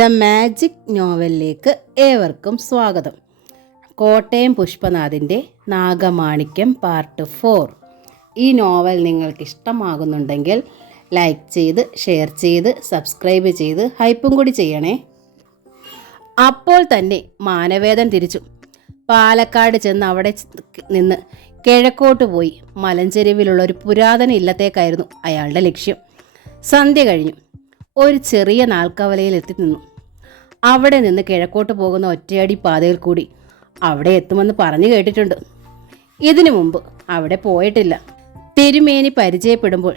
The magic നോവലിലേക്ക് ഏവർക്കും സ്വാഗതം. Kottayam പുഷ്പനാഥിൻ്റെ നാഗമാണിക്യം part 4. ഈ നോവൽ നിങ്ങൾക്ക് ഇഷ്ടമാകുന്നുണ്ടെങ്കിൽ ലൈക്ക് ചെയ്ത്, ഷെയർ ചെയ്ത്, സബ്സ്ക്രൈബ് ചെയ്ത് ഹൈപ്പും കൂടി ചെയ്യണേ. അപ്പോൾ തന്നെ മാനവേദൻ തിരിച്ചു. പാലക്കാട് ചെന്ന് അവിടെ നിന്ന് കിഴക്കോട്ട് പോയി മലഞ്ചെരുവിലുള്ള ഒരു പുരാതന ഇല്ലത്തേക്കായിരുന്നു അയാളുടെ ലക്ഷ്യം. സന്ധ്യ കഴിഞ്ഞു. ഒരു ചെറിയ നാൽക്കവലയിൽ എത്തി നിന്നു. അവിടെ നിന്ന് കിഴക്കോട്ട് പോകുന്ന ഒറ്റയടി പാതയിൽ കൂടി അവിടെ എത്തുമെന്ന് പറഞ്ഞു കേട്ടിട്ടുണ്ട്. ഇതിനു മുമ്പ് അവിടെ പോയിട്ടില്ല. തിരുമേനി പരിചയപ്പെടുമ്പോൾ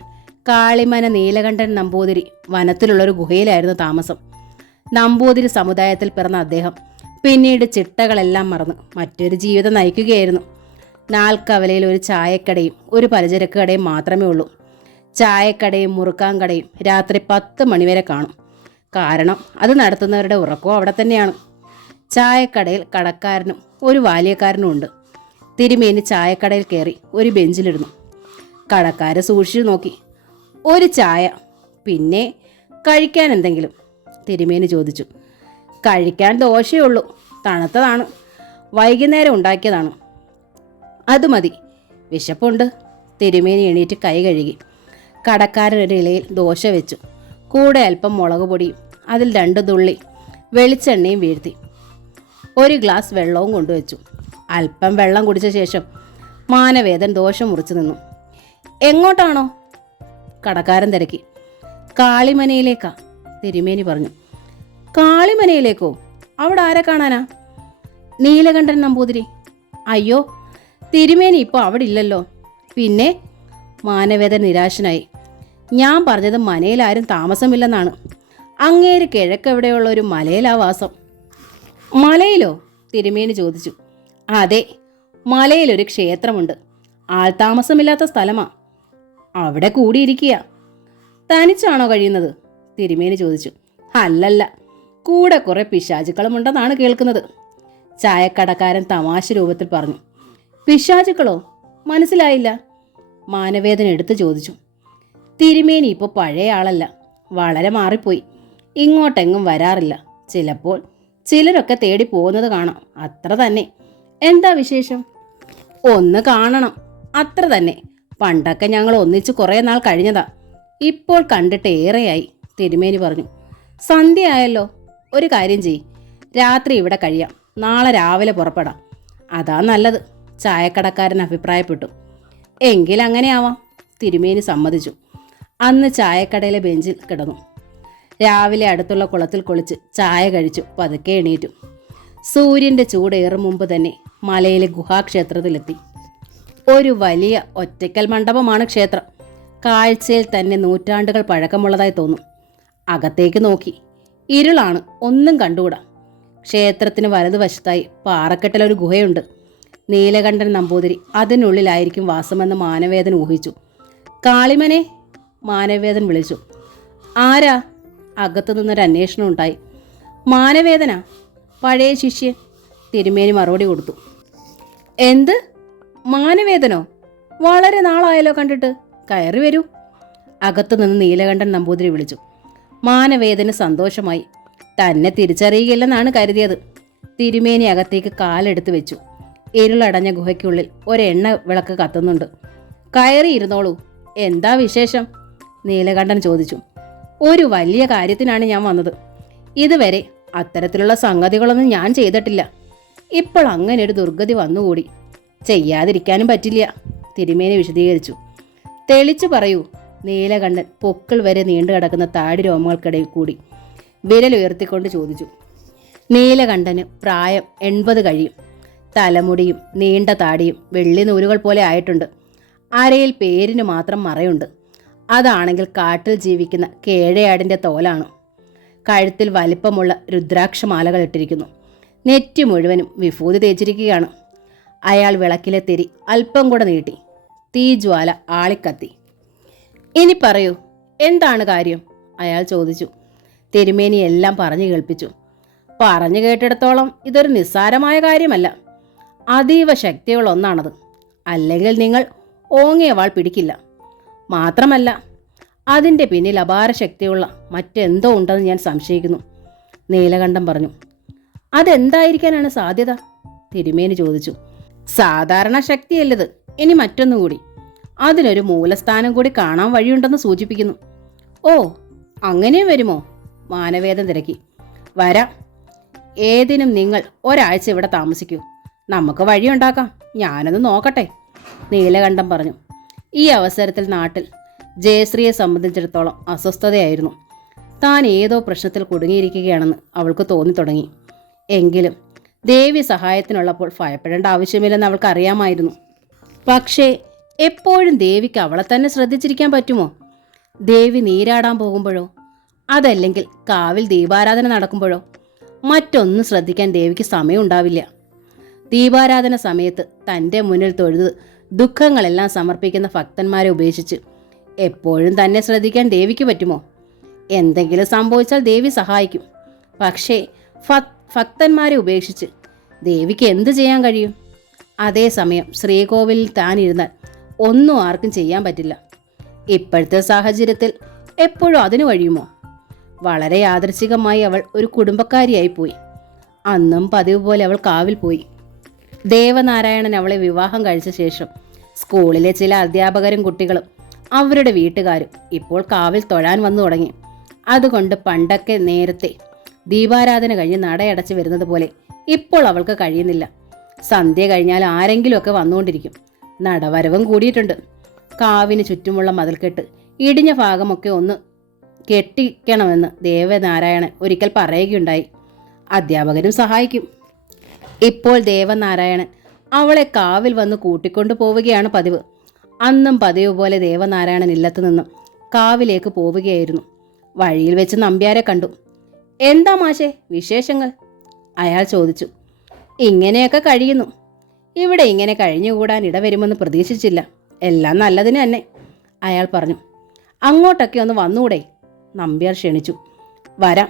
കാളിമന നീലകണ്ഠൻ നമ്പൂതിരി വനത്തിലുള്ളൊരു ഗുഹയിലായിരുന്നു താമസം. നമ്പൂതിരി സമുദായത്തിൽ പിറന്ന അദ്ദേഹം പിന്നീട് ചിട്ടകളെല്ലാം മറന്ന് മറ്റൊരു ജീവിതം നയിക്കുകയായിരുന്നു. നാൽക്കവലയിൽ ഒരു ചായക്കടയും ഒരു പലചരക്ക് കടയും മാത്രമേ ഉള്ളൂ. ചായക്കടയും മുറുക്കാൻ കടയും രാത്രി 10 മണിവരെ കാണും. കാരണം അത് നടത്തുന്നവരുടെ ഉറക്കവും അവിടെ തന്നെയാണ്. ചായക്കടയിൽ കടക്കാരനും ഒരു വാല്യക്കാരനും ഉണ്ട്. തിരുമേനി ചായക്കടയിൽ കയറി ഒരു ബെഞ്ചിലിരുന്നു. കടക്കാരെ സൂക്ഷിച്ചു നോക്കി. ഒരു ചായ, പിന്നെ കഴിക്കാൻ എന്തെങ്കിലും? തിരുമേനി ചോദിച്ചു. കഴിക്കാൻ ദോശയേ ഉള്ളൂ, തണുത്തതാണ്, വൈകുന്നേരം ഉണ്ടാക്കിയതാണ്. അത് മതി, വിശപ്പുണ്ട്. തിരുമേനി എണീറ്റ് കൈ കഴുകി. കടക്കാരൻ ഒരു ഇലയിൽ ദോശ വെച്ചു. കൂടെ അല്പം മുളക് പൊടിയും അതിൽ 2 തുള്ളി വെളിച്ചെണ്ണയും വീഴ്ത്തി. ഒരു ഗ്ലാസ് വെള്ളവും കൊണ്ടുവച്ചു. അല്പം വെള്ളം കുടിച്ച ശേഷം മാനവേദൻ ദോശ മുറിച്ചു നിന്നു. എങ്ങോട്ടാണോ? കടക്കാരൻ തിരക്കി. കാളിമനയിലേക്കാ, തിരുമേനി പറഞ്ഞു. കാളിമനയിലേക്കോ? അവിടെ ആരെ കാണാനാ? നീലകണ്ഠൻ നമ്പൂതിരി. അയ്യോ, തിരുമേനി ഇപ്പോൾ അവിടെ ഇല്ലല്ലോ. പിന്നെ? മാനവേദൻ നിരാശനായി. ഞാൻ പറഞ്ഞത് മനയിലാരും താമസമില്ലെന്നാണ്. അങ്ങേര് കിഴക്കെവിടെയുള്ള ഒരു മലയിലാ വാസം. മലയിലോ? തിരുമേനി ചോദിച്ചു. അതെ, മലയിലൊരു ക്ഷേത്രമുണ്ട്. ആൾതാമസമില്ലാത്ത സ്ഥലമാ. അവിടെ കൂടിയിരിക്കുക. തനിച്ചാണോ കഴിയുന്നത്? തിരുമേനി ചോദിച്ചു. അല്ലല്ല, കൂടെ കുറെ പിശാചുക്കളുമുണ്ടെന്നാണ് കേൾക്കുന്നത്. ചായക്കടക്കാരൻ തമാശ രൂപത്തിൽ പറഞ്ഞു. പിശാചുക്കളോ? മനസ്സിലായില്ല. മാനവേദൻ എടുത്തു ചോദിച്ചു. തിരുമേനി ഇപ്പോൾ പഴയ ആളല്ല, വളരെ മാറിപ്പോയി. ഇങ്ങോട്ടെങ്ങും വരാറില്ല. ചിലപ്പോൾ ചിലരൊക്കെ തേടി പോകുന്നത് കാണാം, അത്ര തന്നെ. എന്താ വിശേഷം? ഒന്ന് കാണണം, അത്ര തന്നെ. പണ്ടൊക്കെ ഞങ്ങൾ ഒന്നിച്ച് കുറേ നാൾ കഴിഞ്ഞതാ. ഇപ്പോൾ കണ്ടിട്ട് ഏറെയായി, തിരുമേനി പറഞ്ഞു. സന്ധ്യ ആയല്ലോ, ഒരു കാര്യം ചെയ്യ്, രാത്രി ഇവിടെ കഴിയാം, നാളെ രാവിലെ പുറപ്പെടാം. അതാ നല്ലത്, ചായക്കടക്കാരൻ അഭിപ്രായപ്പെട്ടു. എങ്കിൽ അങ്ങനെ ആവാം, തിരുമേനി സമ്മതിച്ചു. അന്ന് ചായക്കടയിലെ ബെഞ്ചിൽ കിടന്നു. രാവിലെ അടുത്തുള്ള കുളത്തിൽ കുളിച്ച് ചായ കഴിച്ചു പതുക്കെ എണീറ്റു. സൂര്യൻ്റെ ചൂടേറും മുമ്പ് തന്നെ മലയിലെ ഗുഹാക്ഷേത്രത്തിലെത്തി. ഒരു വലിയ ഒറ്റയ്ക്കൽ മണ്ഡപമാണ് ക്ഷേത്രം. കാഴ്ചയിൽ തന്നെ നൂറ്റാണ്ടുകൾ പഴക്കമുള്ളതായി തോന്നും. അകത്തേക്ക് നോക്കി. ഇരുളാണ്, ഒന്നും കണ്ടുകൂടാ. ക്ഷേത്രത്തിന് വലതുവശത്തായി പാറക്കെട്ടിലൊരു ഗുഹയുണ്ട്. നീലകണ്ഠൻ നമ്പൂതിരി അതിനുള്ളിലായിരിക്കും വാസമെന്ന് മാനവേദൻ ഊഹിച്ചു. കാളിമനെ, മാനവേദൻ വിളിച്ചു. ആരാ? അകത്തു നിന്നൊരു അന്വേഷണം ഉണ്ടായി. മാനവേദനാ, പഴയ ശിഷ്യൻ, തിരുമേനി മറുപടി കൊടുത്തു. എന്ത്? മാനവേദനോ? വളരെ നാളായല്ലോ കണ്ടിട്ട്, കയറി വരൂ. അകത്തു നിന്ന് നീലകണ്ഠൻ നമ്പൂതിരി വിളിച്ചു. മാനവേദന് സന്തോഷമായി. തന്നെ തിരിച്ചറിയുകയില്ലെന്നാണ് കരുതിയത്. തിരുമേനി അകത്തേക്ക് കാലെടുത്ത് വെച്ചു. ഇരുളടഞ്ഞ ഗുഹയ്ക്കുള്ളിൽ ഒരെണ്ണ വിളക്ക് കത്തുന്നുണ്ട്. കയറിയിരുന്നോളൂ. എന്താ വിശേഷം? നീലകണ്ഠൻ ചോദിച്ചു. ഒരു വലിയ കാര്യത്തിനാണ് ഞാൻ വന്നത്. ഇതുവരെ അത്തരത്തിലുള്ള സംഗതികളൊന്നും ഞാൻ ചെയ്തിട്ടില്ല. ഇപ്പോൾ അങ്ങനെ ഒരു ദുർഗതി വന്നുകൂടി. ചെയ്യാതിരിക്കാനും പറ്റില്ല, തിരുമേനി വിശദീകരിച്ചു. തെളിച്ചു പറയൂ. നീലകണ്ഠൻ പൊക്കിൾ വരെ നീണ്ടു കിടക്കുന്ന താടി രോമങ്ങൾക്കിടയിൽ കൂടി വിരലുയർത്തിക്കൊണ്ട് ചോദിച്ചു. നീലകണ്ഠന് പ്രായം 80 കഴിയും. തലമുടിയും നീണ്ട താടിയും വെള്ളി നൂലുകൾ പോലെ ആയിട്ടുണ്ട്. അരയിൽ പേരിന് മാത്രം മറയുണ്ട്. അതാണെങ്കിൽ കാട്ടിൽ ജീവിക്കുന്ന കേഴയാടിൻ്റെ തോലാണ്. കഴുത്തിൽ വലിപ്പമുള്ള രുദ്രാക്ഷമാലകൾ ഇട്ടിരിക്കുന്നു. നെറ്റി മുഴുവനും വിഭൂതി തേച്ചിരിക്കുകയാണ്. അയാൾ വിളക്കിലെ തിരി അല്പം കൂടെ നീട്ടി. തീജ്വാല ആളിക്കത്തി. ഇനി പറയൂ, എന്താണ് കാര്യം? അയാൾ ചോദിച്ചു. തിരുമേനി എല്ലാം പറഞ്ഞു കേൾപ്പിച്ചു. പറഞ്ഞു കേട്ടിടത്തോളം ഇതൊരു നിസ്സാരമായ കാര്യമല്ല. അതീവ ശക്തിയുള്ള ഒന്നാണത്. അല്ലെങ്കിൽ നിങ്ങൾ ഓങ്ങിയ വാൾ പിടിക്കില്ല. മാത്രമല്ല, അതിൻ്റെ പിന്നിൽ അപാര ശക്തിയുള്ള മറ്റെന്തോ ഉണ്ടെന്ന് ഞാൻ സംശയിക്കുന്നു. നീലകണ്ഠൻ പറഞ്ഞു. അതെന്തായിരിക്കാനാണ് സാധ്യത? തിരുമേനി ചോദിച്ചു. സാധാരണ ശക്തിയല്ലത്, ഇനി മറ്റൊന്നും കൂടി. അതിനൊരു മൂലസ്ഥാനം കൂടി കാണാൻ വഴിയുണ്ടെന്ന് സൂചിപ്പിക്കുന്നു. ഓ, അങ്ങനെയും വരുമോ? മാനവേദൻ തിരക്കി. വരാം. ഏതിനും നിങ്ങൾ ഒരാഴ്ച ഇവിടെ താമസിക്കൂ. നമുക്ക് വഴിയുണ്ടാക്കാം. ഞാനത് നോക്കട്ടെ, നീലകണ്ഠൻ പറഞ്ഞു. ഈ അവസരത്തിൽ നാട്ടിൽ ജയശ്രീയെ സംബന്ധിച്ചിടത്തോളം അസ്വസ്ഥതയായിരുന്നു. താൻ ഏതോ പ്രശ്നത്തിൽ കുടുങ്ങിയിരിക്കുകയാണെന്ന് അവൾക്ക് തോന്നിത്തുടങ്ങി. എങ്കിലും ദേവി സഹായത്തിനുള്ളപ്പോൾ ഭയപ്പെടേണ്ട ആവശ്യമില്ലെന്ന് അവൾക്ക് അറിയാമായിരുന്നു. പക്ഷേ എപ്പോഴും ദേവിക്ക് അവളെ തന്നെ ശ്രദ്ധിച്ചിരിക്കാൻ പറ്റുമോ? ദേവി നീരാടാൻ പോകുമ്പോഴോ, അതല്ലെങ്കിൽ കാവിൽ ദീപാരാധന നടക്കുമ്പോഴോ മറ്റൊന്നും ശ്രദ്ധിക്കാൻ ദേവിക്ക് സമയമുണ്ടാവില്ല. ദീപാരാധന സമയത്ത് തൻ്റെ മുന്നിൽ തൊഴുത് ദുഃഖങ്ങളെല്ലാം സമർപ്പിക്കുന്ന ഭക്തന്മാരെ ഉപേക്ഷിച്ച് എപ്പോഴും തന്നെ ശ്രദ്ധിക്കാൻ ദേവിക്ക് പറ്റുമോ? എന്തെങ്കിലും സംഭവിച്ചാൽ ദേവി സഹായിക്കും. പക്ഷേ ഭക്തന്മാരെ ഉപേക്ഷിച്ച് ദേവിക്ക് എന്ത് ചെയ്യാൻ കഴിയും? അതേസമയം ശ്രീകോവിലിൽ താനിരുന്നാൽ ഒന്നും ആർക്കും ചെയ്യാൻ പറ്റില്ല. ഇപ്പോഴത്തെ സാഹചര്യത്തിൽ എപ്പോഴും അതിനു കഴിയുമോ? വളരെ യാദൃച്ഛികമായി അവൾ ഒരു കുടുംബക്കാരിയായി പോയി. അന്നും പതിവ് പോലെ അവൾ കാവിൽ പോയി. ദേവനാരായണൻ അവളെ വിവാഹം കഴിച്ച ശേഷം സ്കൂളിലെ ചില അധ്യാപകരും കുട്ടികളും അവരുടെ വീട്ടുകാരും ഇപ്പോൾ കാവിൽ തൊഴാൻ വന്നു തുടങ്ങി. അതുകൊണ്ട് പണ്ടൊക്കെ നേരത്തെ ദീപാരാധന കഴിഞ്ഞ് നടയടച്ച് വരുന്നത് പോലെ ഇപ്പോൾ അവൾക്ക് കഴിയുന്നില്ല. സന്ധ്യ കഴിഞ്ഞാൽ ആരെങ്കിലുമൊക്കെ വന്നുകൊണ്ടിരിക്കും. നടവരവും കൂടിയിട്ടുണ്ട്. കാവിന് ചുറ്റുമുള്ള മതിൽക്കെട്ട് ഇടിഞ്ഞ ഭാഗമൊക്കെ ഒന്ന് കെട്ടിക്കണമെന്ന് ദേവനാരായണൻ ഒരിക്കൽ പറയുകയുണ്ടായി. അധ്യാപകരും സഹായിക്കും. ഇപ്പോൾ ദേവനാരായണൻ അവളെ കാവിൽ വന്ന് കൂട്ടിക്കൊണ്ടു പോവുകയാണ് പതിവ്. അന്നും പതിവ് പോലെ ദേവനാരായണൻ ഇല്ലത്തു നിന്നും കാവിലേക്ക് പോവുകയായിരുന്നു. വഴിയിൽ വെച്ച് നമ്പ്യാരെ കണ്ടു. എന്താ മാഷേ വിശേഷങ്ങൾ? അയാൾ ചോദിച്ചു. ഇങ്ങനെയൊക്കെ കഴിയുന്നു. ഇവിടെ ഇങ്ങനെ കഴിഞ്ഞുകൂടാൻ ഇടവരുമെന്ന് പ്രതീക്ഷിച്ചില്ല. എല്ലാം നല്ലതിന് തന്നെ, അയാൾ പറഞ്ഞു. അങ്ങോട്ടൊക്കെ ഒന്ന് വന്നൂടെ? നമ്പ്യാർ ക്ഷണിച്ചു. വരാം,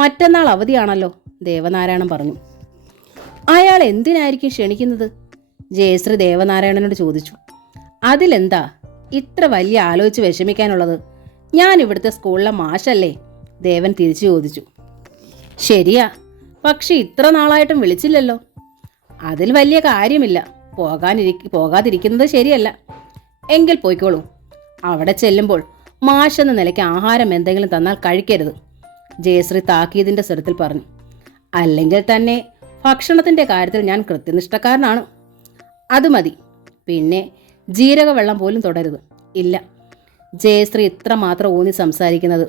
മറ്റന്നാൾ അവധിയാണല്ലോ, ദേവനാരായണൻ പറഞ്ഞു. അയാൾ എന്തിനായിരിക്കും ക്ഷണിക്കുന്നത്? ജയശ്രീ ദേവനാരായണനോട് ചോദിച്ചു. അതിലെന്താ ഇത്ര വലിയ ആലോചിച്ച് വിഷമിക്കാനുള്ളത്? ഞാൻ ഇവിടുത്തെ സ്കൂളിലെ മാഷല്ലേ, ദേവൻ തിരിച്ചു ചോദിച്ചു. ശരിയാ, പക്ഷെ ഇത്ര നാളായിട്ടും വിളിച്ചില്ലല്ലോ. അതിൽ വലിയ കാര്യമില്ല. പോകാതിരിക്കുന്നത് ശരിയല്ല. എങ്കിൽ പോയിക്കോളൂ. അവിടെ ചെല്ലുമ്പോൾ മാഷെന്ന നിലയ്ക്ക് ആഹാരം എന്തെങ്കിലും തന്നാൽ കഴിക്കരുത്, ജയശ്രീ താക്കീതിൻ്റെ സ്വരത്തിൽ പറഞ്ഞു. അല്ലെങ്കിൽ തന്നെ ഭക്ഷണത്തിൻ്റെ കാര്യത്തിൽ ഞാൻ കൃത്യനിഷ്ഠക്കാരനാണ്. അത് മതി. പിന്നെ ജീരകവെള്ളം പോലും തുടരുത്. ഇല്ല, ജയശ്രീ ഇത്രമാത്രം ഊന്നി സംസാരിക്കുന്നത്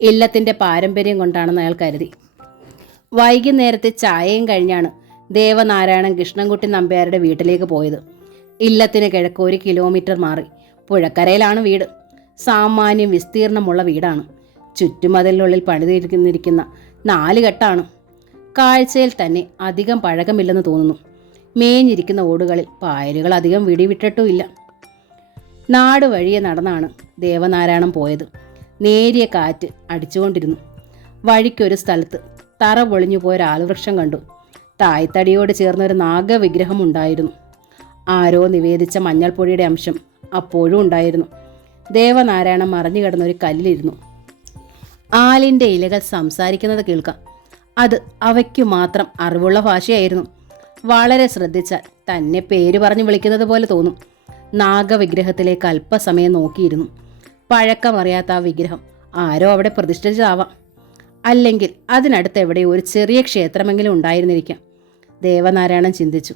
ഇല്ലത്തിൻ്റെ പാരമ്പര്യം കൊണ്ടാണെന്ന് അയാൾ കരുതി. വൈകുന്നേരത്തെ ചായയും കഴിഞ്ഞാണ് ദേവനാരായണൻ കൃഷ്ണൻകുട്ടി നമ്പ്യാരുടെ വീട്ടിലേക്ക് പോയത്. ഇല്ലത്തിന് കിഴക്ക് 1 കിലോമീറ്റർ മാറി പുഴക്കരയിലാണ് വീട്. സാമാന്യം വിസ്തീർണമുള്ള വീടാണ്. ചുറ്റുമതിലിനുള്ളിൽ പണിതിരിക്കുന്ന 4 കെട്ടാണ്. കാഴ്ചയിൽ തന്നെ അധികം പഴക്കമില്ലെന്ന് തോന്നുന്നു. മേഞ്ഞിരിക്കുന്ന ഓടുകളിൽ പായലുകൾ അധികം വിടിവിട്ടിട്ടുമില്ല. നാട് വഴിയെ നടന്നാണ് ദേവനാരായണൻ പോയത്. നേരിയ കാറ്റ് അടിച്ചുകൊണ്ടിരുന്നു. വഴിക്കൊരു സ്ഥലത്ത് തറ പൊളിഞ്ഞു പോയൊരാൽവൃക്ഷം കണ്ടു. തായ്തടിയോട് ചേർന്നൊരു നാഗവിഗ്രഹം ഉണ്ടായിരുന്നു. ആരോ നിവേദിച്ച മഞ്ഞൾപ്പൊടിയുടെ അംശം അപ്പോഴും ഉണ്ടായിരുന്നു. ദേവനാരായണൻ മറിഞ്ഞു കിടന്നൊരു കല്ലിലിരുന്നു. ആലിൻ്റെ ഇലകൾ സംസാരിക്കുന്നത് കേൾക്കാം. അത് അവയ്ക്കു മാത്രം അറിവുള്ള ഭാഷയായിരുന്നു. വളരെ ശ്രദ്ധിച്ചാൽ തന്നെ പേര് പറഞ്ഞു വിളിക്കുന്നത് പോലെ തോന്നും. നാഗവിഗ്രഹത്തിലേക്ക് അല്പസമയം നോക്കിയിരുന്നു. പഴക്കമറിയാത്ത ആ വിഗ്രഹം ആരോ അവിടെ പ്രതിഷ്ഠിച്ചതാവാം. അല്ലെങ്കിൽ അതിനടുത്ത് എവിടെ ഒരു ചെറിയ ക്ഷേത്രമെങ്കിലും ഉണ്ടായിരുന്നിരിക്കാം, ദേവനാരായണൻ ചിന്തിച്ചു.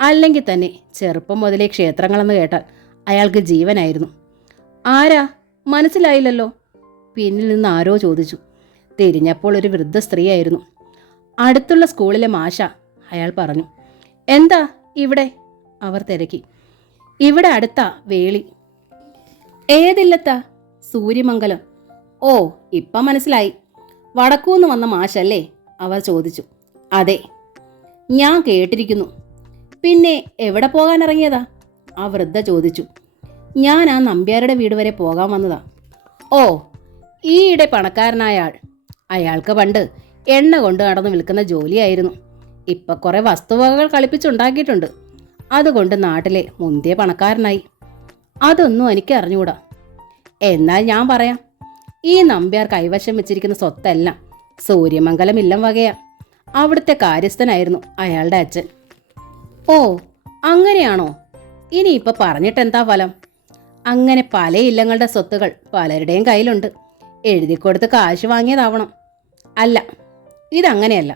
അല്ലെങ്കിൽ തന്നെ ചെറുപ്പം മുതലേ ക്ഷേത്രങ്ങളെന്ന് കേട്ടാൽ അയാൾക്ക് ജീവനായിരുന്നു. ആരാ? മനസ്സിലായില്ലല്ലോ, പിന്നിൽ നിന്ന് ആരോ ചോദിച്ചു. തിരിഞ്ഞപ്പോൾ ഒരു വൃദ്ധ സ്ത്രീയായിരുന്നു. അടുത്തുള്ള സ്കൂളിലെ മാഷ, അയാൾ പറഞ്ഞു. എന്താ ഇവിടെ? അവർ തിരക്കി. ഇവിടെ അടുത്താ വേളി. ഏതില്ലത്താ? സൂര്യമംഗലം. ഓ, ഇപ്പം മനസ്സിലായി. വടക്കൂന്ന് വന്ന മാഷല്ലേ? അവർ ചോദിച്ചു. അതെ, ഞാൻ കേട്ടിരിക്കുന്നു. പിന്നെ എവിടെ പോകാൻ ഇറങ്ങിയതാ? ആ വൃദ്ധ ചോദിച്ചു. ഞാൻ ആ നമ്പ്യാരുടെ വീട് വരെ പോകാൻ വന്നതാ. ഓ, ഈയിടെ പണക്കാരനായ ആൾ. അയാൾക്ക് പണ്ട് എണ്ണ കൊണ്ട് നടന്ന് വിൽക്കുന്ന ജോലിയായിരുന്നു. ഇപ്പം കുറേ വസ്തുവകകൾ കളിപ്പിച്ചുണ്ടാക്കിയിട്ടുണ്ട്. അതുകൊണ്ട് നാട്ടിലെ മുന്തിയ പണക്കാരനായി. അതൊന്നും എനിക്ക് അറിഞ്ഞുകൂടാ. എന്നാൽ ഞാൻ പറയാം. ഈ നമ്പ്യാർ കൈവശം വെച്ചിരിക്കുന്ന സ്വത്തെല്ലാം സൂര്യമംഗലം ഇല്ലം വകയാ. അവിടുത്തെ കാര്യസ്ഥനായിരുന്നു അയാളുടെ അച്ഛൻ. ഓ, അങ്ങനെയാണോ? ഇനിയിപ്പോൾ പറഞ്ഞിട്ടെന്താ ഫലം? അങ്ങനെ പല ഇല്ലങ്ങളുടെ സ്വത്തുകൾ പലരുടെയും കയ്യിലുണ്ട്. എഴുതി കൊടുത്ത് കാശ് വാങ്ങിയതാവണം. അല്ല, ഇതങ്ങനെയല്ല,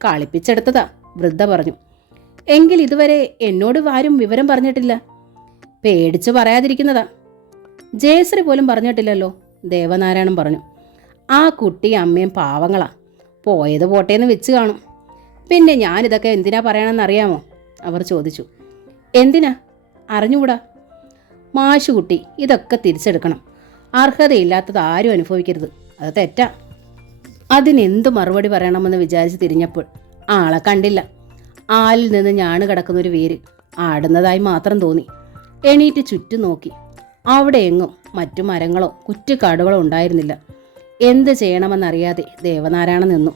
കളിപ്പിച്ചെടുത്തതാ, വൃദ്ധ പറഞ്ഞു. എങ്കിൽ ഇതുവരെ എന്നോട് ആരും വിവരം പറഞ്ഞിട്ടില്ല. പേടിച്ചു പറയാതിരിക്കുന്നതാ. ജയശ്രീ പോലും പറഞ്ഞിട്ടില്ലല്ലോ, ദേവനാരായണൻ പറഞ്ഞു. ആ കുട്ടിയും അമ്മയും പാവങ്ങളാ, പോയത് പോട്ടേന്ന് വെച്ച് കാണും. പിന്നെ ഞാനിതൊക്കെ എന്തിനാ പറയണമെന്നറിയാമോ? അവർ ചോദിച്ചു. എന്തിനാ? അറിഞ്ഞുകൂടാ. മാഷുകുട്ടി, ഇതൊക്കെ തിരിച്ചെടുക്കണം. അർഹതയില്ലാത്തത് ആരും അനുഭവിക്കരുത്, അത് തെറ്റാ. അതിനെന്തു മറുപടി പറയണമെന്ന് വിചാരിച്ച് തിരിഞ്ഞപ്പോൾ ആളെ കണ്ടില്ല. ആലിൽ നിന്ന് ഞാണ് കിടക്കുന്നൊരു വേര് ആടുന്നതായി മാത്രം തോന്നി. എണീറ്റ് ചുറ്റും നോക്കി. അവിടെ എങ്ങും മറ്റു മരങ്ങളോ കുറ്റിക്കാടുകളോ ഉണ്ടായിരുന്നില്ല. എന്ത് ചെയ്യണമെന്നറിയാതെ ദേവനാരായണൻ നിന്നു.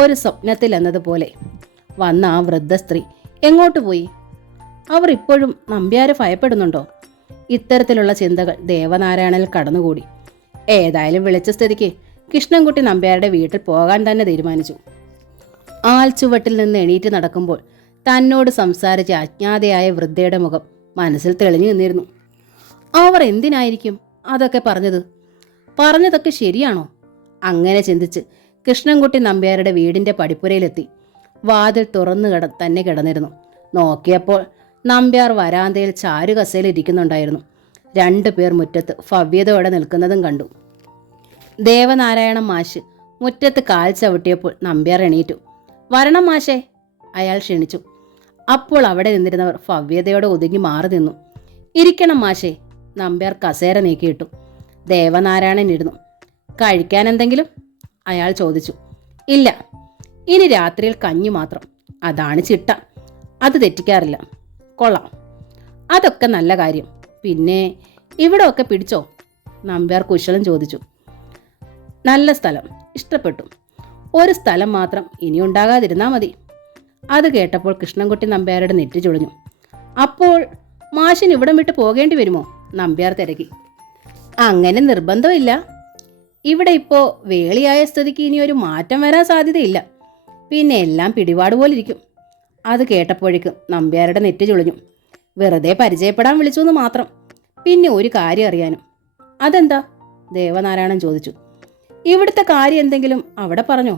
ഒരു സ്വപ്നത്തിൽ എന്നതുപോലെ വന്ന ആ വൃദ്ധ സ്ത്രീ എങ്ങോട്ട് പോയി? അവർ ഇപ്പോഴും നമ്പ്യാരെ ഭയപ്പെടുന്നുണ്ടോ? ഇത്തരത്തിലുള്ള ചിന്തകൾ ദേവനാരായണനിൽ കടന്നുകൂടി. ഏതായാലും വിളിച്ച സ്ഥിതിക്ക് കൃഷ്ണൻകുട്ടി നമ്പ്യാരുടെ വീട്ടിൽ പോകാൻ തന്നെ തീരുമാനിച്ചു. ആൽച്ചുവട്ടിൽ നിന്ന് എണീറ്റ് നടക്കുമ്പോൾ തന്നോട് സംസാരിച്ച അജ്ഞാതയായ വൃദ്ധയുടെ മുഖം മനസ്സിൽ തെളിഞ്ഞു നിന്നിരുന്നു. അവർ എന്തിനായിരിക്കും അതൊക്കെ പറഞ്ഞത്? പറഞ്ഞതൊക്കെ ശരിയാണോ? അങ്ങനെ ചിന്തിച്ച് കൃഷ്ണൻകുട്ടി നമ്പ്യാരുടെ വീടിന്റെ പടിപ്പുരയിലെത്തി. വാതിൽ തുറന്നു തന്നെ കിടന്നിരുന്നു. നോക്കിയപ്പോൾ നമ്പ്യാർ വരാന്തയിൽ ചാരുകസയിൽ ഇരിക്കുന്നുണ്ടായിരുന്നു. 2 പേർ മുറ്റത്ത് ഭവ്യതയോടെ നിൽക്കുന്നതും കണ്ടു. ദേവനാരായണ മാഷ് മുറ്റത്ത് കാൽ ചവിട്ടിയപ്പോൾ നമ്പ്യാർ എണീറ്റു. വരണം മാഷേ, അയാൾ ക്ഷണിച്ചു. അപ്പോൾ അവിടെ നിന്നിരുന്നവർ ഭവ്യതയോടെ ഒതുങ്ങി മാറി നിന്നു. ഇരിക്കണം മാഷേ, നമ്പ്യാർ കസേര നീക്കിയിട്ടു. ദേവനാരായണൻ ഇരുന്നു. കഴിക്കാൻ എന്തെങ്കിലും? അയാൾ ചോദിച്ചു. ഇല്ല, ഇനി രാത്രിയിൽ കഞ്ഞി മാത്രം. അതാണ് ചിട്ട, അത് തെറ്റിക്കാറില്ല. കൊള്ളാം, അതൊക്കെ നല്ല കാര്യം. പിന്നെ ഇവിടെ ഒക്കെ പിടിച്ചോ? നമ്പ്യാർ കുശലം ചോദിച്ചു. നല്ല സ്ഥലം, ഇഷ്ടപ്പെട്ടു. ഒരു സ്ഥലം മാത്രം ഇനി ഉണ്ടാകാതിരുന്നാ മതി. അത് കേട്ടപ്പോൾ കൃഷ്ണൻകുട്ടി നമ്പ്യാരുടെ നെറ്റി ചുളിഞ്ഞു. അപ്പോൾ മാഷിന് ഇവിടം വിട്ട് പോകേണ്ടി വരുമോ? നമ്പ്യാർ തിരക്കി. അങ്ങനെ നിർബന്ധമില്ല. ഇവിടെ ഇപ്പോൾ വേളിയായ സ്ഥിതിക്ക് ഇനി ഒരു മാറ്റം വരാൻ സാധ്യതയില്ല. പിന്നെ എല്ലാം പിടിപാട് പോലിരിക്കും. അത് കേട്ടപ്പോഴേക്കും നമ്പ്യാരുടെ നെറ്റി ചുളിഞ്ഞു. വെറുതെ പരിചയപ്പെടാൻ വിളിച്ചു എന്ന് മാത്രം. പിന്നെ ഒരു കാര്യം അറിയാനും. അതെന്താ? ദേവനാരായണൻ ചോദിച്ചു. ഇവിടുത്തെ കാര്യം എന്തെങ്കിലും അവിടെ പറഞ്ഞോ?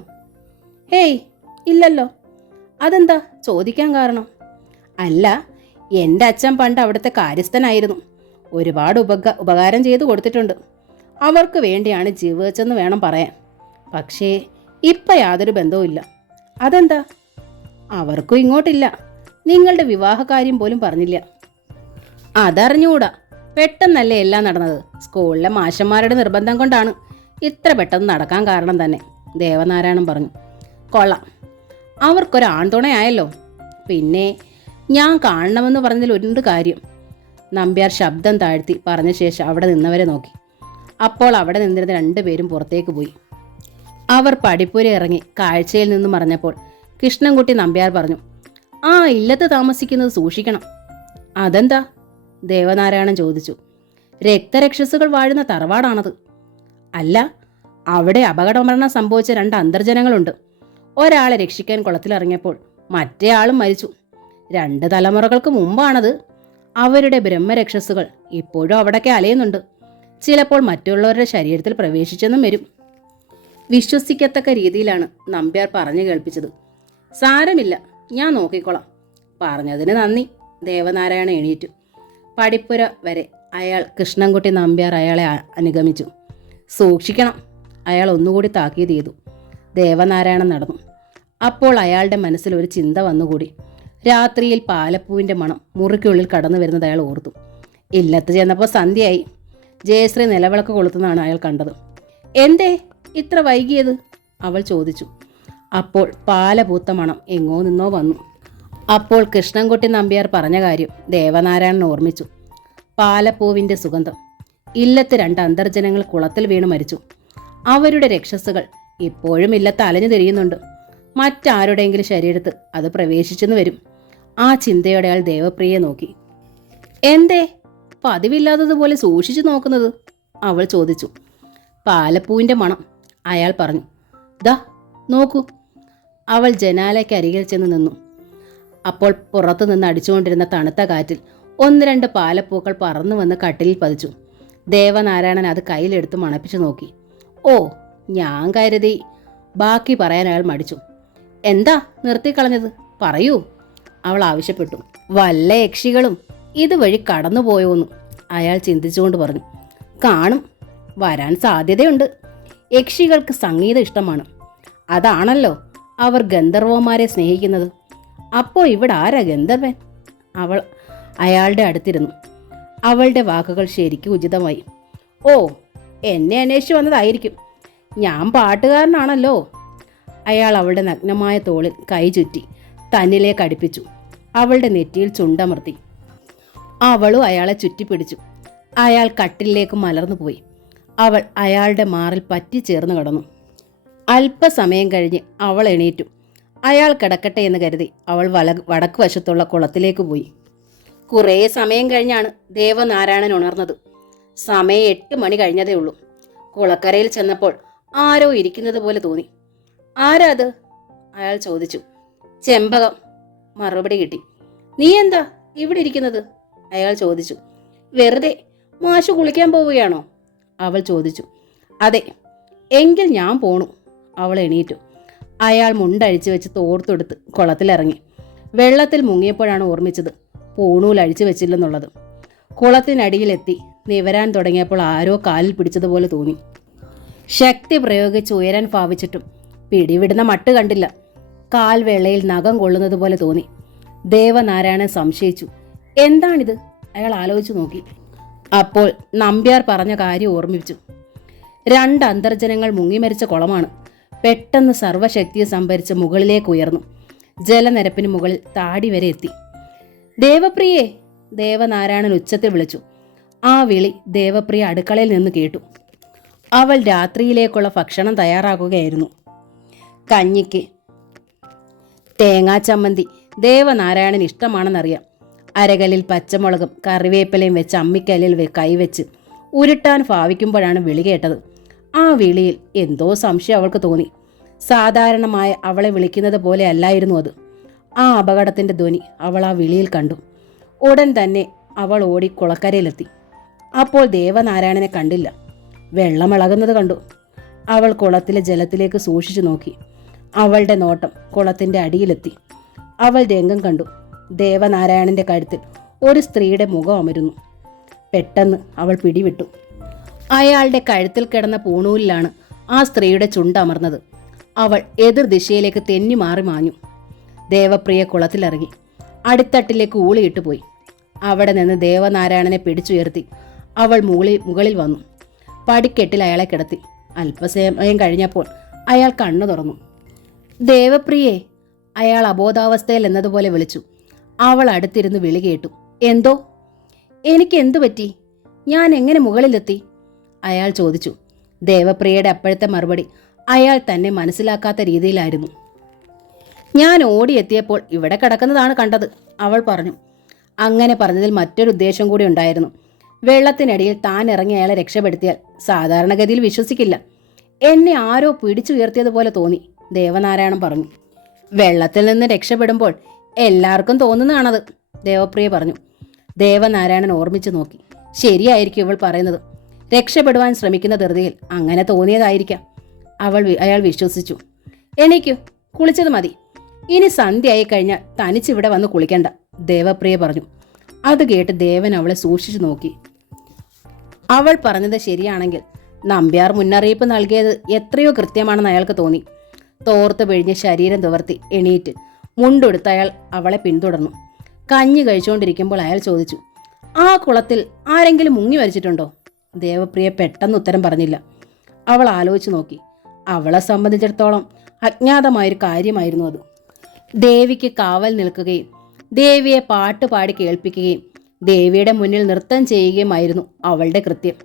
ഹേയ്, ഇല്ലല്ലോ. അതെന്താ ചോദിക്കാൻ കാരണം? അല്ല, എൻ്റെ അച്ഛൻ പണ്ട് അവിടുത്തെ കാര്യസ്ഥനായിരുന്നു. ഒരുപാട് ഉപകാരം ചെയ്തു കൊടുത്തിട്ടുണ്ട്. അവർക്ക് വേണ്ടിയാണ് ജീവിച്ചെന്ന് വേണം പറയാൻ. പക്ഷേ ഇപ്പം യാതൊരു ബന്ധവുമില്ല. അതെന്താ? അവർക്കും ഇങ്ങോട്ടില്ല. നിങ്ങളുടെ വിവാഹകാര്യം പോലും പറഞ്ഞില്ല. അതറിഞ്ഞുകൂടാ. പെട്ടെന്നല്ലേ എല്ലാം നടന്നത്. സ്കൂളിലെ മാഷന്മാരുടെ നിർബന്ധം കൊണ്ടാണ് ഇത്ര പെട്ടെന്ന് നടക്കാൻ കാരണം തന്നെ, ദേവനാരായണൻ പറഞ്ഞു. കൊള്ളാം, അവർക്കൊരാൺതുണയായല്ലോ. പിന്നെ ഞാൻ കാണണമെന്ന് പറഞ്ഞതിൽ ഒരുണ്ട് കാര്യം. നമ്പ്യാർ ശബ്ദം താഴ്ത്തി പറഞ്ഞ ശേഷം അവിടെ നിന്നവരെ നോക്കി. അപ്പോൾ അവിടെ നിന്നിരുന്ന 2 പേരും പുറത്തേക്ക് പോയി. അവർ പടിപ്പുര ഇറങ്ങി കാഴ്ചയിൽ നിന്നും മറഞ്ഞപ്പോൾ കൃഷ്ണൻകുട്ടി നമ്പ്യാർ പറഞ്ഞു. ആ ഇല്ലത്ത് താമസിക്കുന്നത് സൂക്ഷിക്കണം. അതെന്താ? ദേവനാരായണൻ ചോദിച്ചു. രക്തരക്ഷസുകൾ വാഴുന്ന തറവാടാണത്. അല്ല, അവിടെ അപകടമരണം സംഭവിച്ച 2 അന്തർജനങ്ങളുണ്ട്. ഒരാളെ രക്ഷിക്കാൻ കുളത്തിലിറങ്ങിയപ്പോൾ മറ്റേ ആളും മരിച്ചു. 2 തലമുറകൾക്ക് മുമ്പാണത്. അവരുടെ ബ്രഹ്മരക്ഷസുകൾ ഇപ്പോഴും അവിടേക്ക് അലയുന്നുണ്ട്. ചിലപ്പോൾ മറ്റുള്ളവരുടെ ശരീരത്തിൽ പ്രവേശിച്ചെന്നും വരും. വിശ്വസിക്കത്തക്ക രീതിയിലാണ് നമ്പ്യാർ പറഞ്ഞു കേൾപ്പിച്ചത്. സാരമില്ല, ഞാൻ നോക്കിക്കോളാം. പറഞ്ഞതിന് നന്ദി. ദേവനാരായണൻ എണീറ്റു. പടിപ്പുര വരെ അയാൾ കൃഷ്ണൻകുട്ടി നമ്പ്യാർ അയാളെ അനുഗമിച്ചു. സൂക്ഷിക്കണം, അയാൾ ഒന്നുകൂടി താക്കീത് ചെയ്തു. ദേവനാരായണൻ നടന്നു. അപ്പോൾ അയാളുടെ മനസ്സിൽ ഒരു ചിന്ത വന്നുകൂടി. രാത്രിയിൽ പാലപ്പൂവിൻ്റെ മണം മുറിക്കുള്ളിൽ കടന്നു വരുന്നത് അയാൾ ഓർത്തു. ഇല്ലത്ത് ചെന്നപ്പോൾ സന്ധ്യയായി. ജയശ്രീ നിലവിളക്ക് കൊളുത്തുന്നതാണ് അയാൾ കണ്ടത്. എന്തേ ഇത്ര വൈകിയത്? അവൾ ചോദിച്ചു. അപ്പോൾ പാലപൂത്ത മണം എങ്ങോ നിന്നോ വന്നു. അപ്പോൾ കൃഷ്ണൻകുട്ടി നമ്പ്യാർ പറഞ്ഞ കാര്യം ദേവനാരായണൻ ഓർമ്മിച്ചു. പാലപ്പൂവിൻ്റെ സുഗന്ധം. ഇല്ലത്ത് 2 അന്തർജനങ്ങൾ കുളത്തിൽ വീണ് മരിച്ചു. അവരുടെ രക്ഷസുകൾ ഇപ്പോഴും ഇല്ലത്ത് അലഞ്ഞു തിരിയുന്നുണ്ട്. മറ്റാരുടെയെങ്കിലും ശരീരത്ത് അത് പ്രവേശിച്ചെന്ന് വരും. ആ ചിന്തയോടെ അയാൾ ദേവപ്രിയയെ നോക്കി. എന്തേ പതിവില്ലാത്തതുപോലെ സൂക്ഷിച്ചു നോക്കുന്നത്? അവൾ ചോദിച്ചു. പാലപ്പൂവിൻ്റെ മണം, അയാൾ പറഞ്ഞു. ദാ നോക്കൂ. അവൾ ജനാലയ്ക്ക് അരികിൽ ചെന്ന് നിന്നു. അപ്പോൾ പുറത്തു നിന്ന് അടിച്ചുകൊണ്ടിരുന്ന തണുത്ത കാറ്റിൽ 1-2 പാലപ്പൂക്കൾ പറന്നു വന്ന് കട്ടിലിൽ പതിച്ചു. ദേവനാരായണൻ അത് കയ്യിലെടുത്ത് മണപ്പിച്ചു നോക്കി. ഓ, ഞാൻ കരുതി. ബാക്കി പറയാൻ അയാൾ മടിച്ചു. എന്താ നിർത്തിക്കളഞ്ഞത്? പറയൂ, അവൾ ആവശ്യപ്പെട്ടു. വല്ല യക്ഷികളും ഇതുവഴി കടന്നുപോയോന്ന് അയാൾ ചിന്തിച്ചുകൊണ്ട് പറഞ്ഞു. കാണും, വരാൻ സാധ്യതയുണ്ട്. യക്ഷികൾക്ക് സംഗീതം ഇഷ്ടമാണ്. അതാണല്ലോ അവർ ഗന്ധർവന്മാരെ സ്നേഹിക്കുന്നത്. അപ്പോൾ ഇവിടെ ആരാ ഗന്ധർവൻ? അവൾ അയാളുടെ അടുത്തിരുന്നു. അവളുടെ വാക്കുകൾ ശരിക്കും ഉചിതമായി. ഓ, എന്നെ അന്വേഷിച്ച് വന്നതായിരിക്കും. ഞാൻ പാട്ടുകാരനാണല്ലോ. അയാൾ അവളുടെ നഗ്നമായ തോളിൽ കൈ ചുറ്റി തന്നിലേക്ക് അടുപ്പിച്ചു. അവളുടെ നെറ്റിയിൽ ചുണ്ടമർത്തി. അവളും അയാളെ ചുറ്റിപ്പിടിച്ചു. അയാൾ കട്ടിലേക്ക് മലർന്നുപോയി. അവൾ അയാളുടെ മാറിൽ പറ്റി ചേർന്ന് കിടന്നു. അല്പസമയം കഴിഞ്ഞ് അവൾ എണീറ്റു. അയാൾ കിടക്കട്ടെ എന്ന് കരുതി അവൾ വടക്ക് വശത്തുള്ള കുളത്തിലേക്ക് പോയി. കുറേ സമയം കഴിഞ്ഞാണ് ദേവനാരായണൻ ഉണർന്നത്. സമയം 8 മണി കഴിഞ്ഞതേ ഉള്ളൂ. കുളക്കരയിൽ ചെന്നപ്പോൾ ആരോ ഇരിക്കുന്നത് പോലെ തോന്നി. ആരാ അത്? അയാൾ ചോദിച്ചു. ചെമ്പകം, മറുപടി കിട്ടി. നീ എന്താ ഇവിടെ ഇരിക്കുന്നത്? അയാൾ ചോദിച്ചു. വെറുതെ. മാഷ് കുളിക്കാൻ പോവുകയാണോ? അവൾ ചോദിച്ചു. അതെ. എങ്കിൽ ഞാൻ പോണു. അവൾ എണീറ്റു. അയാൾ മുണ്ടഴിച്ചു വെച്ച് തോർത്തെടുത്ത് കുളത്തിലിറങ്ങി. വെള്ളത്തിൽ മുങ്ങിയപ്പോഴാണ് ഓർമ്മിച്ചത് പൂണൂൽ അഴിച്ചു വെച്ചില്ലെന്നുള്ളത്. കുളത്തിനടിയിലെത്തി നിവരാൻ തുടങ്ങിയപ്പോൾ ആരോ കാലിൽ പിടിച്ചതുപോലെ തോന്നി. ശക്തി പ്രയോഗിച്ച് ഉയരാൻ ഭാവിച്ചിട്ടും പിടിവിടുന്ന മട്ട് കണ്ടില്ല. കാൽ വേളയിൽ നഖം കൊള്ളുന്നത് പോലെ തോന്നി. ദേവനാരായണൻ സംശയിച്ചു. എന്താണിത്? അയാൾ ആലോചിച്ചു നോക്കി. അപ്പോൾ നമ്പ്യാർ പറഞ്ഞ കാര്യം ഓർമ്മിപ്പിച്ചു. 2 അന്തർജനങ്ങൾ മുങ്ങിമരിച്ച കുളമാണ്. പെട്ടെന്ന് സർവശക്തിയെ സംഭരിച്ച് മുകളിലേക്ക് ഉയർന്നു. ജലനിരപ്പിന് മുകളിൽ താടി വരെ എത്തി. ദേവപ്രിയേ! ദേവനാരായണൻ ഉച്ചത്തിൽ വിളിച്ചു. ആ വിളി ദേവപ്രിയ അടുക്കളയിൽ നിന്ന് കേട്ടു. അവൾ രാത്രിയിലേക്കുള്ള ഭക്ഷണം തയ്യാറാക്കുകയായിരുന്നു. കഞ്ഞിക്ക് തേങ്ങാ ചമ്മന്തി ദേവനാരായണൻ ഇഷ്ടമാണെന്നറിയാം. അരകലിൽ പച്ചമുളകും കറിവേപ്പിലയും വെച്ച് അമ്മിക്കല്ലിൽ കൈവച്ച് ഉരുട്ടാൻ ഭാവിക്കുമ്പോഴാണ് വിളി കേട്ടത്. ആ വിളിയിൽ എന്തോ സംശയം അവൾക്ക് തോന്നി. സാധാരണമായ അവളെ വിളിക്കുന്നത് പോലെ അല്ലായിരുന്നു അത്. ആ അപകടത്തിൻ്റെ ധ്വനി അവൾ ആ വിളിയിൽ കണ്ടു. ഉടൻ തന്നെ അവൾ ഓടി കുളക്കരയിലെത്തി. അപ്പോൾ ദേവനാരായണനെ കണ്ടില്ല. വെള്ളമിളകുന്നത് കണ്ടു. അവൾ കുളത്തിലെ ജലത്തിലേക്ക് സൂക്ഷിച്ചു നോക്കി. അവളുടെ നോട്ടം കുളത്തിൻ്റെ അടിയിലെത്തി. അവൾ രംഗം കണ്ടു. ദേവനാരായണൻ്റെ കഴുത്തിൽ ഒരു സ്ത്രീയുടെ മുഖം അമരുന്നു. പെട്ടെന്ന് അവൾ പിടിവിട്ടു. അയാളുടെ കഴുത്തിൽ കിടന്ന പൂണൂലിലാണ് ആ സ്ത്രീയുടെ ചുണ്ടമർന്നത്. അവൾ എതിർ ദിശയിലേക്ക് തെന്നി മാറി മാഞ്ഞു. ദേവപ്രിയ കുളത്തിലിറങ്ങി അടിത്തട്ടിലേക്ക് ഊളിയിട്ട് പോയി. അവിടെ നിന്ന് ദേവനാരായണനെ പിടിച്ചുയർത്തി അവൾ മുകളിൽ വന്നു. പടിക്കെട്ടിൽ അയാളെ കിടത്തി. അല്പസമയം കഴിഞ്ഞപ്പോൾ അയാൾ കണ്ണു തുറന്നു. ദേവപ്രിയേ! അയാൾ അബോധാവസ്ഥയിൽ എന്നതുപോലെ വിളിച്ചു. അവൾ അടുത്തിരുന്ന് വിളി കേട്ടു. എന്തോ? എനിക്ക് എന്തു പറ്റി? ഞാൻ എങ്ങനെ മുകളിലെത്തി? അയാൾ ചോദിച്ചു. ദേവപ്രിയയുടെ അപ്പോഴത്തെ മറുപടി അയാൾ തന്നെ മനസ്സിലാക്കാത്ത രീതിയിലായിരുന്നു. ഞാൻ ഓടിയെത്തിയപ്പോൾ ഇവിടെ കിടക്കുന്നതാണ് കണ്ടത്, അവൾ പറഞ്ഞു. അങ്ങനെ പറഞ്ഞതിൽ മറ്റൊരു ഉദ്ദേശം കൂടി ഉണ്ടായിരുന്നു. വെള്ളത്തിനടിയിൽ താൻ ഇറങ്ങി അയാളെ രക്ഷപ്പെടുത്തിയാൽ സാധാരണഗതിയിൽ വിശ്വസിക്കില്ല. എന്നെ ആരോ പിടിച്ചുയർത്തിയതുപോലെ തോന്നി, ദേവനാരായണൻ പറഞ്ഞു. വെള്ളത്തിൽ നിന്ന് രക്ഷപ്പെടുമ്പോൾ എല്ലാവർക്കും തോന്നുന്നതാണത്, ദേവപ്രിയ പറഞ്ഞു. ദേവനാരായണൻ ഓർമ്മിച്ചു നോക്കി. ശരിയായിരിക്കും ഇവൾ പറയുന്നത്. രക്ഷപ്പെടുവാൻ ശ്രമിക്കുന്ന ധൃതിയിൽ അങ്ങനെ തോന്നിയതായിരിക്കാം. അയാൾ വിശ്വസിച്ചു. എണീക്കൂ, കുളിച്ചത് മതി. ഇനി സന്ധ്യയായി കഴിഞ്ഞാൽ തനിച്ചിവിടെ വന്ന് കുളിക്കണ്ട, ദേവപ്രിയ പറഞ്ഞു. അത് കേട്ട് ദേവൻ അവളെ സൂക്ഷിച്ചു നോക്കി. അവൾ പറഞ്ഞത് ശരിയാണെങ്കിൽ നമ്പ്യാർ മുന്നറിയിപ്പ് നൽകിയത് എത്രയോ കൃത്യമാണെന്ന് അയാൾക്ക് തോന്നി. തോർത്ത് പിഴിഞ്ഞ് ശരീരം തുവർത്തി എണീറ്റ് മുണ്ടെടുത്ത് അയാൾ അവളെ പിന്തുടർന്നു. കഞ്ഞി കഴിച്ചുകൊണ്ടിരിക്കുമ്പോൾ അയാൾ ചോദിച്ചു, ആ കുളത്തിൽ ആരെങ്കിലും മുങ്ങി മരിച്ചിട്ടുണ്ടോ? ദേവപ്രിയ പെട്ടെന്ന് ഉത്തരം പറഞ്ഞില്ല. അവൾ ആലോചിച്ചു നോക്കി. അവളെ സംബന്ധിച്ചിടത്തോളം അജ്ഞാതമായൊരു കാര്യമായിരുന്നു അത്. ദേവിക്ക് കാവൽ നിൽക്കുകയും ദേവിയെ പാട്ട് പാടി കേൾപ്പിക്കുകയും ദേവിയുടെ മുന്നിൽ നൃത്തം ചെയ്യുകയുമായിരുന്നു അവളുടെ കൃത്യം.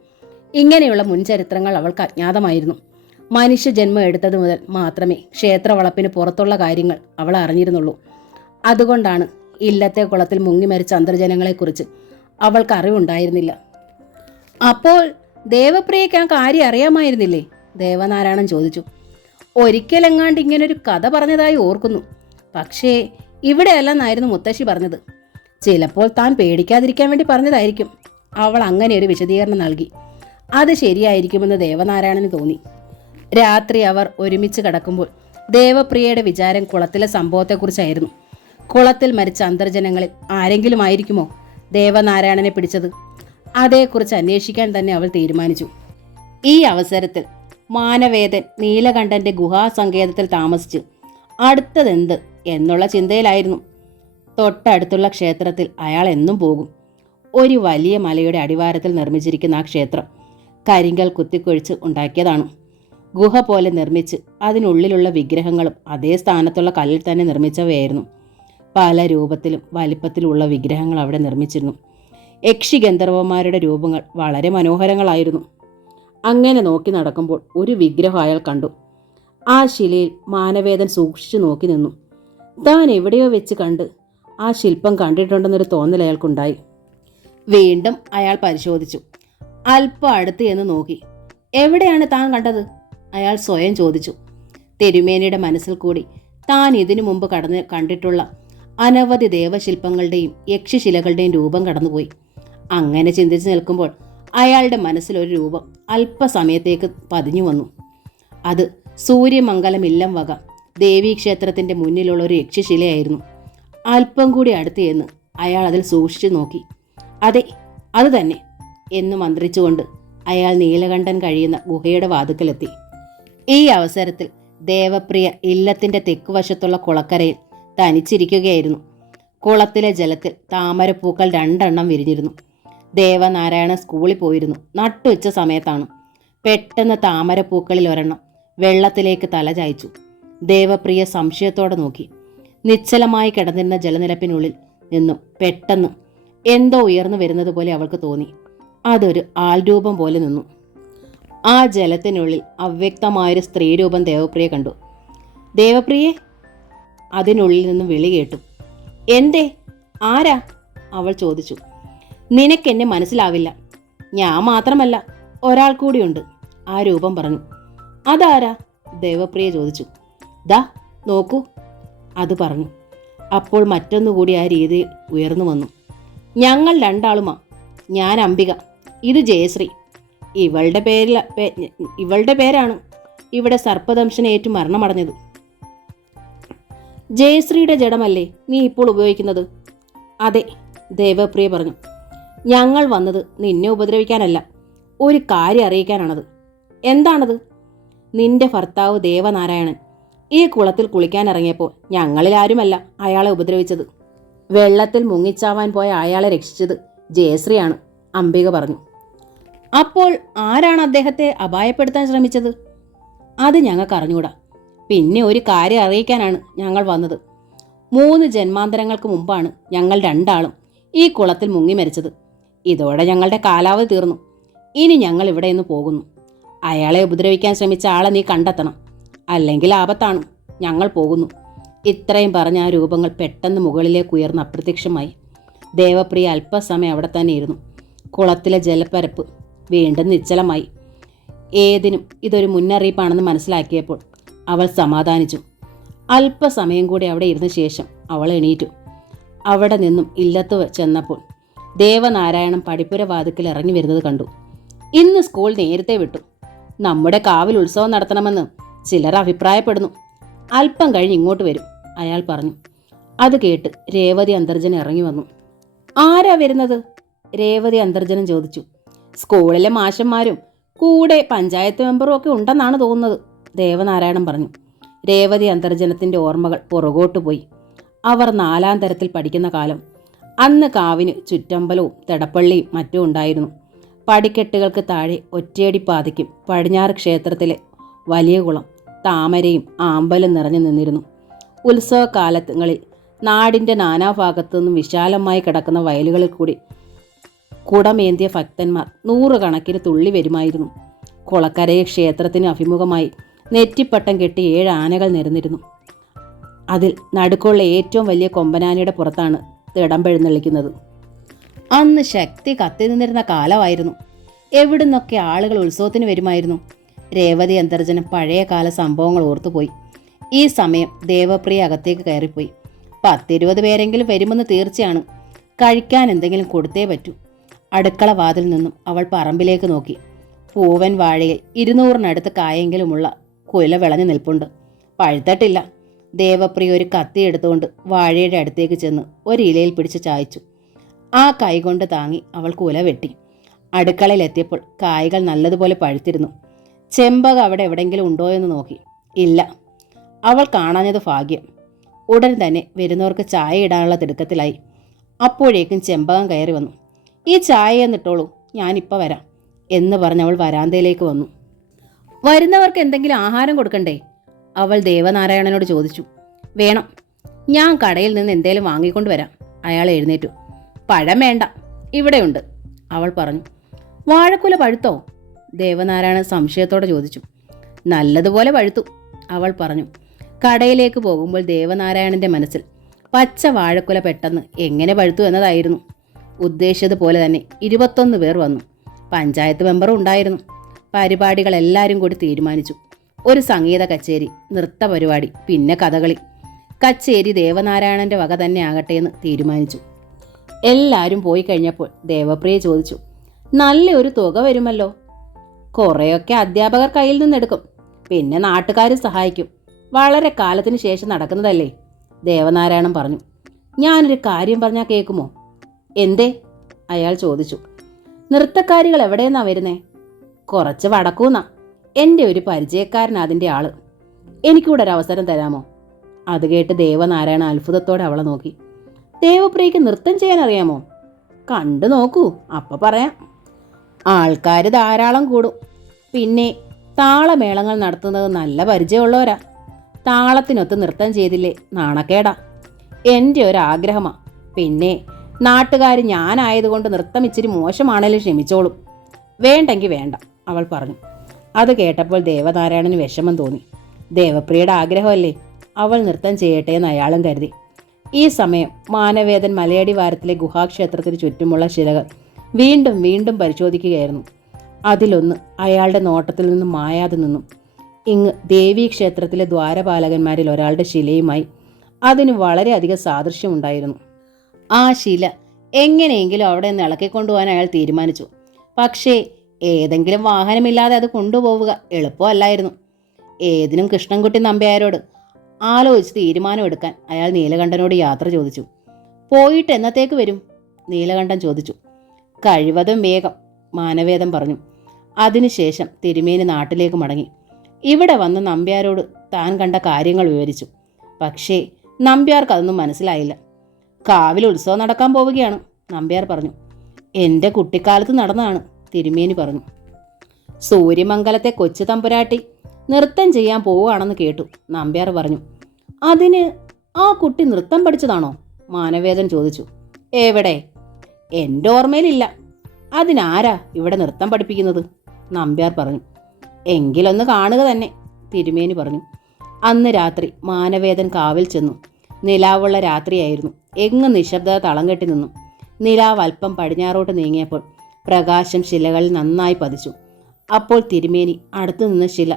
ഇങ്ങനെയുള്ള മുൻചരിത്രങ്ങൾ അവൾക്ക് അജ്ഞാതമായിരുന്നു. മനുഷ്യജന്മം എടുത്തതു മുതൽ മാത്രമേ ക്ഷേത്രവളപ്പിന് പുറത്തുള്ള കാര്യങ്ങൾ അവൾ അറിഞ്ഞിരുന്നുള്ളൂ. അതുകൊണ്ടാണ് ഇല്ലത്തെ കുളത്തിൽ മുങ്ങിമരിച്ച അന്തർജനങ്ങളെക്കുറിച്ച് അവൾക്ക് അറിവുണ്ടായിരുന്നില്ല. അപ്പോൾ ദേവപ്രിയയ്ക്ക് ആ കാര്യം അറിയാമായിരുന്നില്ലേ? ദേവനാരായണൻ ചോദിച്ചു. ഒരിക്കലെങ്ങാണ്ട് ഇങ്ങനൊരു കഥ പറഞ്ഞതായി ഓർക്കുന്നു. പക്ഷേ ഇവിടെയല്ലെന്നായിരുന്നു മുത്തശ്ശി പറഞ്ഞത്. ചിലപ്പോൾ താൻ പേടിക്കാതിരിക്കാൻ വേണ്ടി പറഞ്ഞതായിരിക്കും. അവൾ അങ്ങനെ ഒരു വിശദീകരണം നൽകി. അത് ശരിയായിരിക്കുമെന്ന് ദേവനാരായണന് തോന്നി. രാത്രി അവർ ഒരുമിച്ച് കിടക്കുമ്പോൾ ദേവപ്രിയയുടെ വിചാരം കുളത്തിലെ സംഭവത്തെക്കുറിച്ചായിരുന്നു. കുളത്തിൽ മരിച്ച അന്തർജനങ്ങളിൽ ആരെങ്കിലും ആയിരിക്കുമോ ദേവനാരായണനെ പിടിച്ചത്? അതേക്കുറിച്ച് അന്വേഷിക്കാൻ തന്നെ അവൾ തീരുമാനിച്ചു. ഈ അവസരത്തിൽ മാനവേദൻ നീലകണ്ഠന്റെ ഗുഹാസങ്കേതത്തിൽ താമസിച്ച് അടുത്തതെന്ത് എന്നുള്ള ചിന്തയിലായിരുന്നു. തൊട്ടടുത്തുള്ള ക്ഷേത്രത്തിൽ അയാൾ എന്നും പോകും. ഒരു വലിയ മലയുടെ അടിവാരത്തിൽ നിർമ്മിച്ചിരിക്കുന്ന ആ ക്ഷേത്രം കരിങ്കൽ കുത്തിക്കൊഴിച്ച് ഉണ്ടാക്കിയതാണ്. ഗുഹ പോലെ നിർമ്മിച്ച് അതിനുള്ളിലുള്ള വിഗ്രഹങ്ങളും അതേ സ്ഥാനത്തുള്ള കല്ലിൽ തന്നെ നിർമ്മിച്ചവയായിരുന്നു. പല രൂപത്തിലും വലിപ്പത്തിലുള്ള വിഗ്രഹങ്ങൾ അവിടെ നിർമ്മിച്ചിരുന്നു. യക്ഷി ഗന്ധർവന്മാരുടെ രൂപങ്ങൾ വളരെ മനോഹരങ്ങളായിരുന്നു. അങ്ങനെ നോക്കി നടക്കുമ്പോൾ ഒരു വിഗ്രഹം അയാൾ കണ്ടു. ആ ശിലയിൽ മാനവേദൻ സൂക്ഷിച്ചു നോക്കി നിന്നു. താൻ എവിടെയോ വെച്ച് കണ്ട് ആ ശില്പം കണ്ടിട്ടുണ്ടെന്നൊരു തോന്നൽ അയാൾക്കുണ്ടായി. വീണ്ടും അയാൾ പരിശോധിച്ചു. അല്പം അടുത്ത് എന്ന് നോക്കി. എവിടെയാണ് താൻ കണ്ടത്? അയാൾ സ്വയം ചോദിച്ചു. തിരുമേനിയുടെ മനസ്സിൽ കൂടി താൻ ഇതിനു മുമ്പ് കണ്ടിട്ടുള്ള അനവധി ദേവശില്പങ്ങളുടെയും യക്ഷിശിലകളുടെയും രൂപം കടന്നുപോയി. അങ്ങനെ ചിന്തിച്ചു നിൽക്കുമ്പോൾ അയാളുടെ മനസ്സിലൊരു രൂപം അല്പസമയത്തേക്ക് പതിഞ്ഞു വന്നു. അത് സൂര്യമംഗലം ഇല്ലം വക ദേവീക്ഷേത്രത്തിൻ്റെ മുന്നിലുള്ള ഒരു യക്ഷിശിലയായിരുന്നു. അല്പം കൂടി അടുത്ത് എന്ന് അയാൾ അതിൽ സൂക്ഷിച്ചു നോക്കി. അതെ, അത് തന്നെ എന്ന് മന്ത്രിച്ചുകൊണ്ട് അയാൾ നീലകണ്ഠൻ കഴിയുന്ന ഗുഹയുടെ വാതുക്കലെത്തി. ഈ അവസരത്തിൽ ദേവപ്രിയ ഇല്ലത്തിൻ്റെ തെക്കുവശത്തുള്ള കുളക്കരയിൽ തനിച്ചിരിക്കുകയായിരുന്നു. കുളത്തിലെ ജലത്തിൽ താമരപ്പൂക്കൾ 2 എണ്ണം വിരിഞ്ഞിരുന്നു. ദേവനാരായണൻ സ്കൂളിൽ പോയിരുന്നു. നട്ടുച്ച സമയത്താണ്. പെട്ടെന്ന് താമരപ്പൂക്കളിൽ ഒരെണ്ണം വെള്ളത്തിലേക്ക് തല ചായ്ച്ചു. ദേവപ്രിയ സംശയത്തോടെ നോക്കി. നിശ്ചലമായി കിടന്നിരുന്ന ജലനിരപ്പിനുള്ളിൽ നിന്നും പെട്ടെന്ന് എന്തോ ഉയർന്നു വരുന്നത് പോലെ അവൾക്ക് തോന്നി. അതൊരു ആൾരൂപം പോലെ നിന്നു. ആ ജലത്തിനുള്ളിൽ അവ്യക്തമായൊരു സ്ത്രീരൂപം ദേവപ്രിയ കണ്ടു. ദേവപ്രിയെ! അതിനുള്ളിൽ നിന്നും വിളി കേട്ടു. എന്തേ? ആരാ? അവൾ ചോദിച്ചു. നിനക്കെന്നെ മനസ്സിലാവില്ല. ഞാൻ മാത്രമല്ല, ഒരാൾ കൂടിയുണ്ട്, ആ രൂപം പറഞ്ഞു. അതാരാ? ദേവപ്രിയ ചോദിച്ചു. ദാ നോക്കൂ, അത് പറഞ്ഞു. അപ്പോൾ മറ്റൊന്നുകൂടി ആ രീതിയിൽ ഉയർന്നു വന്നു. ഞങ്ങൾ 2 ആളുമാ. ഞാൻ അംബിക, ഇത് ജയശ്രീ. ഇവളുടെ പേരാണ് ഇവിടെ സർപ്പദംശനേറ്റു മരണമടഞ്ഞത്. ജയശ്രീയുടെ ജഡമല്ലേ നീ ഇപ്പോൾ ഉപയോഗിക്കുന്നത്? അതെ, ദേവപ്രിയ പറഞ്ഞു. ഞങ്ങൾ വന്നത് നിന്നെ ഉപദ്രവിക്കാനല്ല, ഒരു കാര്യം അറിയിക്കാനാണത്. എന്താണത്? നിന്റെ ഭർത്താവ് ദേവനാരായണൻ ഈ കുളത്തിൽ കുളിക്കാനിറങ്ങിയപ്പോൾ ഞങ്ങളിൽ ആരുമല്ല അയാളെ ഉപദ്രവിച്ചത്. വെള്ളത്തിൽ മുങ്ങിച്ചാവാൻ പോയ അയാളെ രക്ഷിച്ചത് ജയശ്രീയാണ്, അംബിക പറഞ്ഞു. അപ്പോൾ ആരാണ് അദ്ദേഹത്തെ അപായപ്പെടുത്താൻ ശ്രമിച്ചത്? അത് ഞങ്ങൾക്ക് അറിഞ്ഞൂടാ. പിന്നെ ഒരു കാര്യം അറിയിക്കാനാണ് ഞങ്ങൾ വന്നത്. 3 ജന്മാന്തരങ്ങൾക്ക് മുമ്പാണ് ഞങ്ങൾ 2 ആളും ഈ കുളത്തിൽ മുങ്ങി മരിച്ചത്. ഇതോടെ ഞങ്ങളുടെ കാലാവധി തീർന്നു. ഇനി ഞങ്ങൾ ഇവിടെ നിന്ന് പോകുന്നു. അയാളെ ഉപദ്രവിക്കാൻ ശ്രമിച്ച ആളെ നീ കണ്ടെത്തണം, അല്ലെങ്കിൽ ആപത്താണ്. ഞങ്ങൾ പോകുന്നു. ഇത്രയും പറഞ്ഞ ആ രൂപങ്ങൾ പെട്ടെന്ന് മുകളിലേക്ക് ഉയർന്ന് അപ്രത്യക്ഷമായി. ദേവപ്രിയ അല്പസമയം അവിടെ തന്നെ ഇരുന്നു. കുളത്തിലെ ജലപ്പരപ്പ് വീണ്ടും നിശ്ചലമായി. ഏതിനും ഇതൊരു മുന്നറിയിപ്പാണെന്ന് മനസ്സിലാക്കിയപ്പോൾ അവൾ സമാധാനിച്ചു. അല്പസമയം കൂടി അവിടെ ഇരുന്ന ശേഷം അവൾ എണീറ്റു. അവിടെ നിന്നും ഇല്ലത്ത് ചെന്നപ്പോൾ ദേവനാരായണൻ പടിപ്പുര വാതിക്കൽ ഇറങ്ങി വരുന്നത് കണ്ടു. ഇന്ന് സ്കൂൾ നേരത്തെ വിട്ടു. നമ്മുടെ കാവിൽ ഉത്സവം നടത്തണമെന്ന് ചിലർ അഭിപ്രായപ്പെടുന്നു. അല്പം കഴിഞ്ഞ് ഇങ്ങോട്ട് വരും, അയാൾ പറഞ്ഞു. അത് കേട്ട് രേവതി അന്തർജനം ഇറങ്ങി വന്നു. ആരാ വരുന്നത്? രേവതി അന്തർജനം ചോദിച്ചു. സ്കൂളിലെ മാഷന്മാരും കൂടെ പഞ്ചായത്ത് മെമ്പറും ഒക്കെ ഉണ്ടെന്നാണ് തോന്നുന്നത്, ദേവനാരായണൻ പറഞ്ഞു. രേവതി അന്തർജനത്തിൻ്റെ ഓർമ്മകൾ പുറകോട്ട് പോയി. അവർ 4ാം തരത്തിൽ പഠിക്കുന്ന കാലം. അന്ന് കാവിന് ചുറ്റമ്പലവും തെടപ്പള്ളിയും മറ്റും ഉണ്ടായിരുന്നു. പടിക്കെട്ടുകൾക്ക് താഴെ ഒറ്റയടി പാതയ്ക്കും പടിഞ്ഞാറ് ക്ഷേത്രത്തിലെ വലിയ കുളം താമരയും ആമ്പലും നിറഞ്ഞു നിന്നിരുന്നു. ഉത്സവകാലങ്ങളിൽ നാടിൻ്റെ നാനാഭാഗത്തു നിന്നും വിശാലമായി കിടക്കുന്ന വയലുകളിൽ കൂടി കുടമേന്തിയ ഭക്തന്മാർ 100 കണക്കിന് തുള്ളി വരുമായിരുന്നു. കുളക്കരയെ ക്ഷേത്രത്തിന് അഭിമുഖമായി നെറ്റിപ്പട്ടം കെട്ടി 7 ആനകൾ നിരന്നിരുന്നു. അതിൽ നടുക്കുള്ള ഏറ്റവും വലിയ കൊമ്പനാനയുടെ പുറത്താണ് തിടമ്പെഴുന്നള്ളിക്കുന്നത്. അന്ന് ശക്തി കത്തി നിന്നിരുന്ന കാലമായിരുന്നു. എവിടുന്നൊക്കെ ആളുകൾ ഉത്സവത്തിന് വരുമായിരുന്നു. രേവതി അന്തർജനം പഴയ കാല സംഭവങ്ങൾ ഓർത്തുപോയി. ഈ സമയം ദേവപ്രിയ അകത്തേക്ക് കയറിപ്പോയി. 10-20 പേരെങ്കിലും വരുമെന്ന് തീർച്ചയാണ്. കഴിക്കാൻ എന്തെങ്കിലും കൊടുത്തേ പറ്റൂ. അടുക്കള വാതിൽ നിന്നും അവൾ പറമ്പിലേക്ക് നോക്കി. പൂവൻ വാഴയിൽ 200-നടുത്ത് കായെങ്കിലുമുള്ള കുല വിളഞ്ഞു നിൽപ്പുണ്ട്. പഴുത്തട്ടില്ല. ദേവപ്രിയ ഒരു കത്തി എടുത്തുകൊണ്ട് വാഴയുടെ അടുത്തേക്ക് ചെന്ന് ഒരു ഇലയിൽ പിടിച്ച് ചായച്ചു. ആ കൈകൊണ്ട് താങ്ങി അവൾ കുല വെട്ടി. അടുക്കളയിലെത്തിയപ്പോൾ കായ്കൾ നല്ലതുപോലെ പഴുത്തിരുന്നു. ചെമ്പക അവിടെ എവിടെയെങ്കിലും ഉണ്ടോ എന്ന് നോക്കി. ഇല്ല. അവൾ കാണാഞ്ഞത് ഭാഗ്യം. ഉടൻ തന്നെ വരുന്നവർക്ക് ചായ ഇടാനുള്ള തിടുക്കത്തിലായി. അപ്പോഴേക്കും ചെമ്പകം കയറി വന്നു. ഈ ചായ എന്നിട്ടോളൂ, ഞാനിപ്പോൾ വരാം എന്ന് പറഞ്ഞവൾ വരാന്തയിലേക്ക് വന്നു. വരുന്നവർക്ക് എന്തെങ്കിലും ആഹാരം കൊടുക്കണ്ടേ? അവൾ ദേവനാരായണനോട് ചോദിച്ചു. വേണം, ഞാൻ കടയിൽ നിന്ന് എന്തേലും വാങ്ങിക്കൊണ്ട് വരാം. അയാൾ എഴുന്നേറ്റു. പഴം വേണ്ട, ഇവിടെയുണ്ട്, അവൾ പറഞ്ഞു. വാഴക്കുല പഴുത്തോ? ദേവനാരായണൻ സംശയത്തോടെ ചോദിച്ചു. നല്ലതുപോലെ പഴുത്തു, അവൾ പറഞ്ഞു. കടയിലേക്ക് പോകുമ്പോൾ ദേവനാരായണന്റെ മനസ്സിൽ പച്ച വാഴക്കുല പെട്ടെന്ന് എങ്ങനെ പഴുത്തു എന്നതായിരുന്നു. ഉദ്ദേശിച്ചതുപോലെ തന്നെ 21 പേർ വന്നു. പഞ്ചായത്ത് മെമ്പറും ഉണ്ടായിരുന്നു. പരിപാടികളെല്ലാവരും കൂടി തീരുമാനിച്ചു. ഒരു സംഗീത കച്ചേരി, നൃത്ത പരിപാടി, പിന്നെ കഥകളി. കച്ചേരി ദേവനാരായണന്റെ വക തന്നെ ആകട്ടെ എന്ന് തീരുമാനിച്ചു. എല്ലാവരും പോയി കഴിഞ്ഞപ്പോൾ ദേവപ്രിയ ചോദിച്ചു, നല്ലൊരു തുക വരുമല്ലോ? കുറേയൊക്കെ അധ്യാപകർ കയ്യിൽ നിന്നെടുക്കും, പിന്നെ നാട്ടുകാർ സഹായിക്കും. വളരെ കാലത്തിന് ശേഷം നടക്കുന്നതല്ലേ? ദേവനാരായണൻ പറഞ്ഞു. ഞാനൊരു കാര്യം പറഞ്ഞാൽ കേൾക്കുമോ? എന്തേ? അയാൾ ചോദിച്ചു. നൃത്തക്കാരികൾ എവിടെയെന്നാ വരുന്നേ? കുറച്ച് വടക്കൂന്നാ. എൻ്റെ ഒരു പരിചയക്കാരൻ അതിൻ്റെ ആള്. എനിക്കൂടെ ഒരു അവസരം തരാമോ? അത് കേട്ട് ദേവനാരായണ അത്ഭുതത്തോടെ അവളെ നോക്കി. ദേവപ്രിയയ്ക്ക് നൃത്തം ചെയ്യാൻ അറിയാമോ? കണ്ടു നോക്കൂ, അപ്പം പറയാം. ആൾക്കാർ ധാരാളം കൂടും. പിന്നെ താളമേളങ്ങൾ നടത്തുന്നത് നല്ല പരിചയമുള്ളവരാ. താളത്തിനൊത്ത് നൃത്തം ചെയ്തില്ലേ നാണക്കേടാ. എൻ്റെ ഒരാഗ്രഹമാണ്. പിന്നെ നാട്ടുകാർ ഞാനായതുകൊണ്ട് നൃത്തം ഇച്ചിരി മോശമാണേലും ക്ഷമിച്ചോളും. വേണ്ടെങ്കിൽ വേണ്ട, അവൾ പറഞ്ഞു. അത് കേട്ടപ്പോൾ ദേവനാരായണന് വിഷമം തോന്നി. ദേവപ്രിയയുടെ ആഗ്രഹമല്ലേ, അവൾ നൃത്തം ചെയ്യട്ടെ എന്ന് അയാളും കരുതി. ഈ സമയം മാനവേദൻ മലയടി വാരത്തിലെ ഗുഹാക്ഷേത്രത്തിന് ചുറ്റുമുള്ള ശിലകൾ വീണ്ടും വീണ്ടും പരിശോധിക്കുകയായിരുന്നു. അതിലൊന്ന് അയാളുടെ നോട്ടത്തിൽ നിന്നും മായാതെ നിന്നും. ഇങ്ങ് ദേവീക്ഷേത്രത്തിലെ ദ്വാരപാലകന്മാരിൽ ഒരാളുടെ ശിലയുമായി അതിന് വളരെയധികം സാദൃശ്യമുണ്ടായിരുന്നു. ആ ശില എങ്ങനെയെങ്കിലും അവിടെ നിന്ന് ഇളക്കിക്കൊണ്ടുപോകാൻ അയാൾ തീരുമാനിച്ചു. പക്ഷേ ഏതെങ്കിലും വാഹനമില്ലാതെ അത് കൊണ്ടുപോവുക എളുപ്പമല്ലായിരുന്നു. ഏതിനും കൃഷ്ണൻകുട്ടി നമ്പ്യാരോട് ആലോചിച്ച് തീരുമാനമെടുക്കാൻ അയാൾ നീലകണ്ഠനോട് യാത്ര ചോദിച്ചു. പോയിട്ട് എന്നത്തേക്ക് വരും? നീലകണ്ഠൻ ചോദിച്ചു. കഴിവതും വേഗം, മാനവേദൻ പറഞ്ഞു. അതിനുശേഷം തിരുമേനി നാട്ടിലേക്ക് മടങ്ങി. ഇവിടെ വന്ന് നമ്പ്യാരോട് താൻ കണ്ട കാര്യങ്ങൾ വിവരിച്ചു. പക്ഷേ നമ്പ്യാർക്ക് അതൊന്നും മനസ്സിലായില്ല. കാവിൽ ഉത്സവം നടക്കാൻ പോവുകയാണ്, നമ്പ്യാർ പറഞ്ഞു. എൻ്റെ കുട്ടിക്കാലത്ത് നടന്നതാണ്, തിരുമേനി പറഞ്ഞു. സൂര്യമംഗലത്തെ കൊച്ചു തമ്പുരാട്ടി നൃത്തം ചെയ്യാൻ പോവുകയാണെന്ന് കേട്ടു, നമ്പ്യാർ പറഞ്ഞു. അതിന് ആ കുട്ടി നൃത്തം പഠിച്ചതാണോ? മാനവേദൻ ചോദിച്ചു. എവിടെ? എൻ്റെ ഓർമ്മയിലില്ല. അതിനാരാ ഇവിടെ നൃത്തം പഠിപ്പിക്കുന്നത്? നമ്പ്യാർ പറഞ്ഞു. എങ്കിലൊന്ന് കാണുക തന്നെ, തിരുമേനി പറഞ്ഞു. അന്ന് രാത്രി മാനവേദൻ കാവിൽ ചെന്നു. നിലാവുള്ള രാത്രിയായിരുന്നു. എങ്ങും നിശബ്ദത തളം കെട്ടി നിന്നു. നിലാവ് അല്പം പടിഞ്ഞാറോട്ട് നീങ്ങിയപ്പോൾ പ്രകാശം ശിലകളിൽ നന്നായി പതിച്ചു. അപ്പോൾ തിരുമേനി അടുത്തു നിന്ന് ശില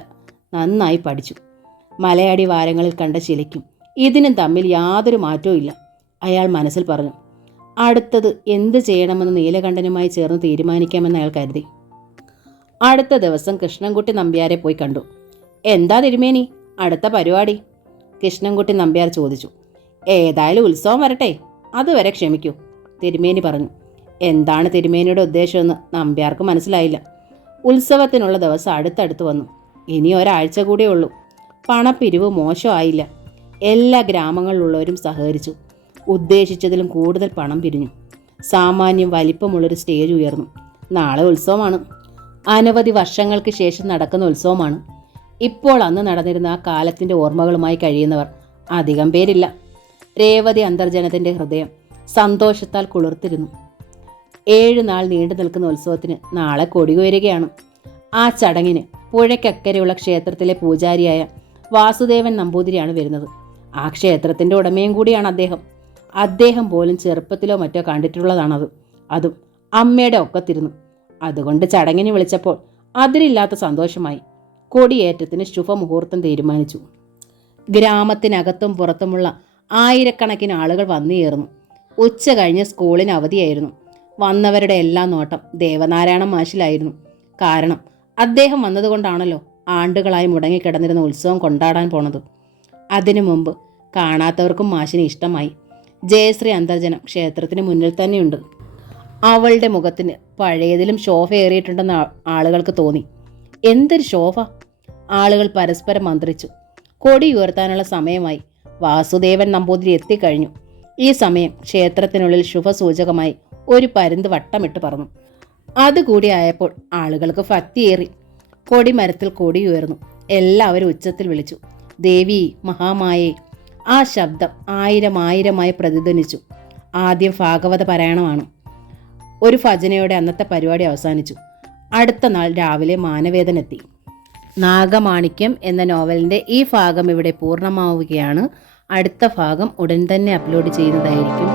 നന്നായി പഠിച്ചു. മലയടി വാരങ്ങളിൽ കണ്ട ശിലയ്ക്കും ഇതിനും തമ്മിൽ യാതൊരു മാറ്റവും ഇല്ല, അയാൾ മനസ്സിൽ പറഞ്ഞു. അടുത്തത് എന്ത് ചെയ്യണമെന്ന് നീലകണ്ഠനുമായി ചേർന്ന് തീരുമാനിക്കാമെന്ന് അയാൾ കരുതി. അടുത്ത ദിവസം കൃഷ്ണൻകുട്ടി നമ്പ്യാരെ പോയി കണ്ടു. എന്താ തിരുമേനി അടുത്ത പരിപാടി? കൃഷ്ണൻകുട്ടി നമ്പ്യാർ ചോദിച്ചു. ഏതായാലും ഉത്സവം വരട്ടെ, അതുവരെ ക്ഷമിക്കൂ, തിരുമേനി പറഞ്ഞു. എന്താണ് തിരുമേനിയുടെ ഉദ്ദേശമെന്ന് നമ്പ്യാർക്ക് മനസ്സിലായില്ല. ഉത്സവത്തിനുള്ള ദിവസം അടുത്തടുത്ത് വന്നു. ഇനി ഒരാഴ്ച കൂടിയേ ഉള്ളൂ. പണപ്പിരിവ് മോശമായില്ല. എല്ലാ ഗ്രാമങ്ങളിലുള്ളവരും സഹകരിച്ചു. ഉദ്ദേശിച്ചതിലും കൂടുതൽ പണം പിരിഞ്ഞു. സാമാന്യം വലിപ്പമുള്ളൊരു സ്റ്റേജ് ഉയർന്നു. നാളെ ഉത്സവമാണ്. അനവധി വർഷങ്ങൾക്ക് ശേഷം നടക്കുന്ന ഉത്സവമാണ്. ഇപ്പോൾ അന്ന് നടന്നിരുന്ന ആ കാലത്തിൻ്റെ ഓർമ്മകളുമായി കഴിയുന്നവർ അധികം പേരില്ല. രേവതി അന്തർജനത്തിൻ്റെ ഹൃദയം സന്തോഷത്താൽ കുളിർത്തിരുന്നു. 7 നാൾ നീണ്ടു നിൽക്കുന്ന ഉത്സവത്തിന് നാളെ കൊടിയുയരുകയാണ്. ആ ചടങ്ങിന് പുഴയ്ക്കക്കരെയുള്ള ക്ഷേത്രത്തിലെ പൂജാരിയായ വാസുദേവൻ നമ്പൂതിരിയാണ് വരുന്നത്. ആ ക്ഷേത്രത്തിൻ്റെ ഉടമയും കൂടിയാണ് അദ്ദേഹം. അദ്ദേഹം പോലും ചെറുപ്പത്തിലോ മറ്റോ കണ്ടിട്ടുള്ളതാണത്. അതും അമ്മയുടെ ഒക്കത്തിരുന്നു. അതുകൊണ്ട് ചടങ്ങിന് വിളിച്ചപ്പോൾ അതിരില്ലാത്ത സന്തോഷമായി. കൊടിയേറ്റത്തിന് ശുഭമുഹൂർത്തം തീരുമാനിച്ചു. ഗ്രാമത്തിനകത്തും പുറത്തുമുള്ള ആയിരക്കണക്കിന് ആളുകൾ വന്നുചേർന്നു. ഉച്ച കഴിഞ്ഞ് സ്കൂളിന് അവധിയായിരുന്നു. വന്നവരുടെ എല്ലാം നോട്ടം ദേവനാരായണ മാഷിലായിരുന്നു. കാരണം അദ്ദേഹം വന്നതുകൊണ്ടാണല്ലോ ആണ്ടുകളായി മുടങ്ങിക്കിടന്നിരുന്ന ഉത്സവം കൊണ്ടാടാൻ പോണത്. അതിനു മുമ്പ് കാണാത്തവർക്കും മാഷിനെ ഇഷ്ടമായി. ജയശ്രീ അന്തർജനം ക്ഷേത്രത്തിന് മുന്നിൽ തന്നെയുണ്ട്. അവളുടെ മുഖത്തിന് പഴയതിലും ശോഭ ഏറിയിട്ടുണ്ടെന്ന് ആളുകൾക്ക് തോന്നി. എന്തൊരു ശോഭ! ആളുകൾ പരസ്പരം മന്ത്രിച്ചു. കൊടി ഉയർത്താനുള്ള സമയമായി. വാസുദേവൻ നമ്പൂതിരി എത്തിക്കഴിഞ്ഞു. ഈ സമയം ക്ഷേത്രത്തിനുള്ളിൽ ശുഭസൂചകമായി ഒരു പരുന്ത് വട്ടമിട്ട് പറന്നു. അതുകൂടി ആയപ്പോൾ ആളുകൾക്ക് ഭക്തിയേറി. കൊടിമരത്തിൽ കൊടി ഉയർന്നു. എല്ലാവരും ഉച്ചത്തിൽ വിളിച്ചു, ദേവി മഹാമായേ. ആ ശബ്ദം ആയിരമായി പ്രതിധ്വനിച്ചു. ആദ്യം ഭാഗവത പാരായണമാണ്. ഒരു ഭജനയോടെ അന്നത്തെ പരിപാടി അവസാനിച്ചു. അടുത്ത നാൾ രാവിലെ മാനവേദനെത്തി. നാഗമാണിക്യം എന്ന നോവലിൻ്റെ ഈ ഭാഗം ഇവിടെ പൂർണ്ണമാവുകയാണ്. അടുത്ത ഭാഗം ഉടൻ തന്നെ അപ്ലോഡ് ചെയ്യുന്നതായിരിക്കും.